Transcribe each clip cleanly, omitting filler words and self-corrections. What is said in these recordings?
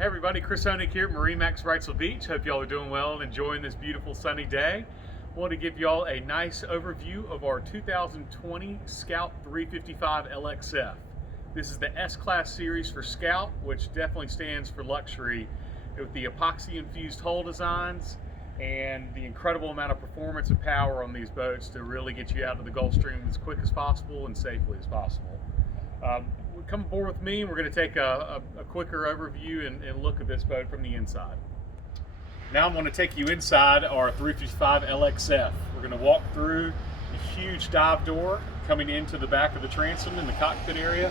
Hey everybody, Chris Honig here at MarineMax Wrightsville Beach. Hope y'all are doing well and enjoying this beautiful sunny day. I want to give y'all a nice overview of our 2020 Scout 355 LXF. This is the S-Class series for Scout, which definitely stands for luxury, with the epoxy-infused hull designs and the incredible amount of performance and power on these boats to really get you out of the Gulf Stream as quick as possible and safely as possible. Come aboard with me and we're going to take a quicker overview and look at this boat from the inside. Now I'm going to take you inside our 355 LXF. We're going to walk through the huge dive door coming into the back of the transom in the cockpit area.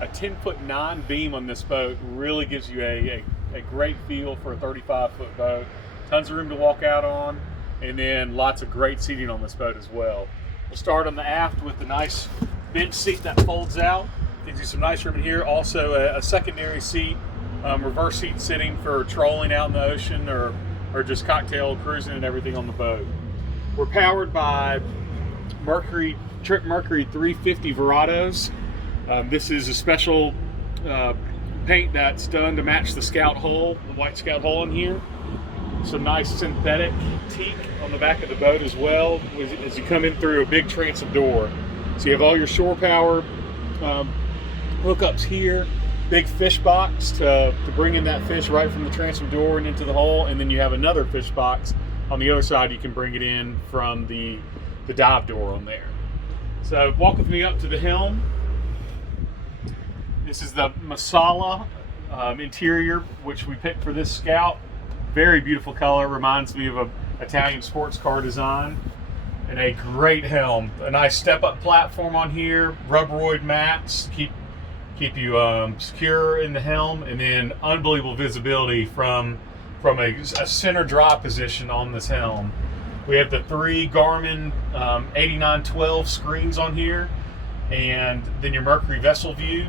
A 10'9" beam on this boat really gives you a great feel for a 35-foot boat. Tons of room to walk out on, and then lots of great seating on this boat as well. We'll start on the aft with the nice bench seat that folds out. Gives you some nice room in here. Also a secondary seat, reverse seat sitting for trolling out in the ocean or just cocktail cruising and everything on the boat. We're powered by Trip Mercury 350 Verados. This is a special paint that's done to match the Scout hull, the white Scout hull in here. Some nice synthetic teak on the back of the boat as well as you come in through a big transom door. So you have all your shore power hookups here, big fish box to bring in that fish right from the transom door and into the hull, and then you have another fish box on the other side you can bring it in from the dive door on there. So walk with me up to the helm. This is the Masala interior, which we picked for this Scout. Very beautiful color, reminds me of an Italian sports car design. And a great helm. A nice step-up platform on here, rubberoid mats, keep you secure in the helm, and then unbelievable visibility from a center drop position on this helm. We have the 3 Garmin 8912 screens on here, and then your Mercury vessel view,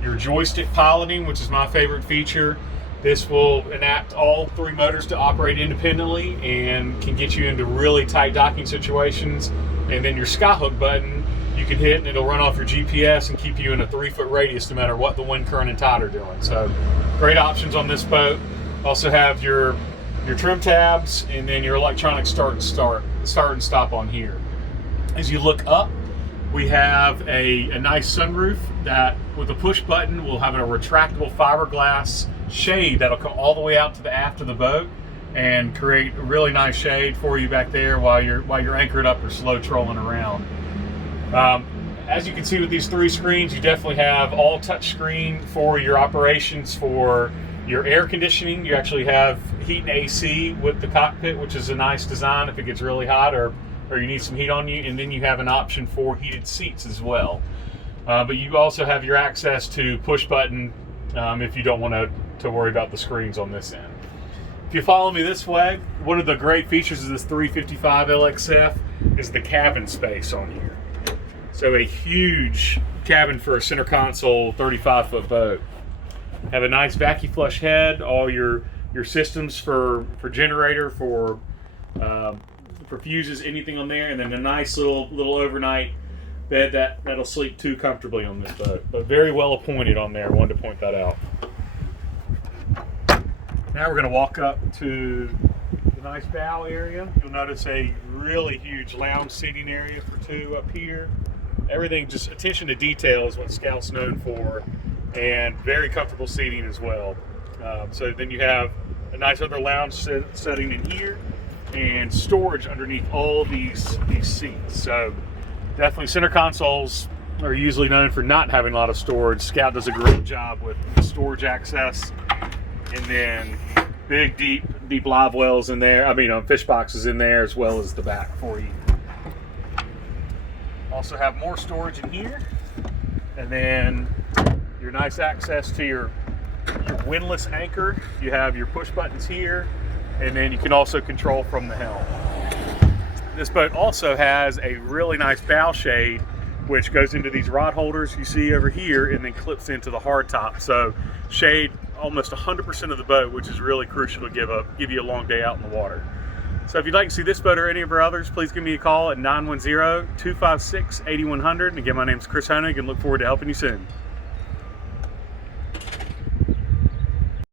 your joystick piloting, which is my favorite feature. This will enact all 3 motors to operate independently and can get you into really tight docking situations. And then your skyhook button you can hit and it'll run off your GPS and keep you in a 3-foot radius no matter what the wind, current, and tide are doing. So great options on this boat. Also have your trim tabs and then your electronic start and stop on here. As you look up, we have a nice sunroof that with a push button will have a retractable fiberglass shade that'll come all the way out to the aft of the boat and create a really nice shade for you back there while you're anchored up or slow trolling around. As you can see with these 3 screens, you definitely have all touch screen for your operations. For your air conditioning, you actually have heat and AC with the cockpit, which is a nice design if it gets really hot or you need some heat on you, and then you have an option for heated seats as well. But you also have your access to push button if you don't want to worry about the screens on this end. If you follow me this way, one of the great features of this 355 LXF is the cabin space on here. So a huge cabin for a center console 35-foot boat. Have a nice vacuum flush head, all your systems for generator, for fuses, anything on there, and then a nice little overnight bed that'll sleep 2 comfortably on this boat. But very well appointed on there. I wanted to point that out. Now we're going to walk up to the nice bow area. You'll notice a really huge lounge seating area for 2 up here. Everything, just attention to detail is what Scout's known for, and very comfortable seating as well. So then you have a nice other lounge setting in here and storage underneath all these seats. So definitely center consoles are usually known for not having a lot of storage. Scout does a great job with storage access, and then big deep live wells in there. Fish boxes in there as well as the back for you. Also have more storage in here, and then your nice access to your windlass anchor. You have your push buttons here, and then you can also control from the helm. This boat also has a really nice bow shade, which goes into these rod holders you see over here and then clips into the hardtop. So shade almost 100% of the boat, which is really crucial to give you a long day out in the water. So if you'd like to see this boat or any of our others, please give me a call at 910-256-8100. And again, my name's Chris Honig and look forward to helping you soon.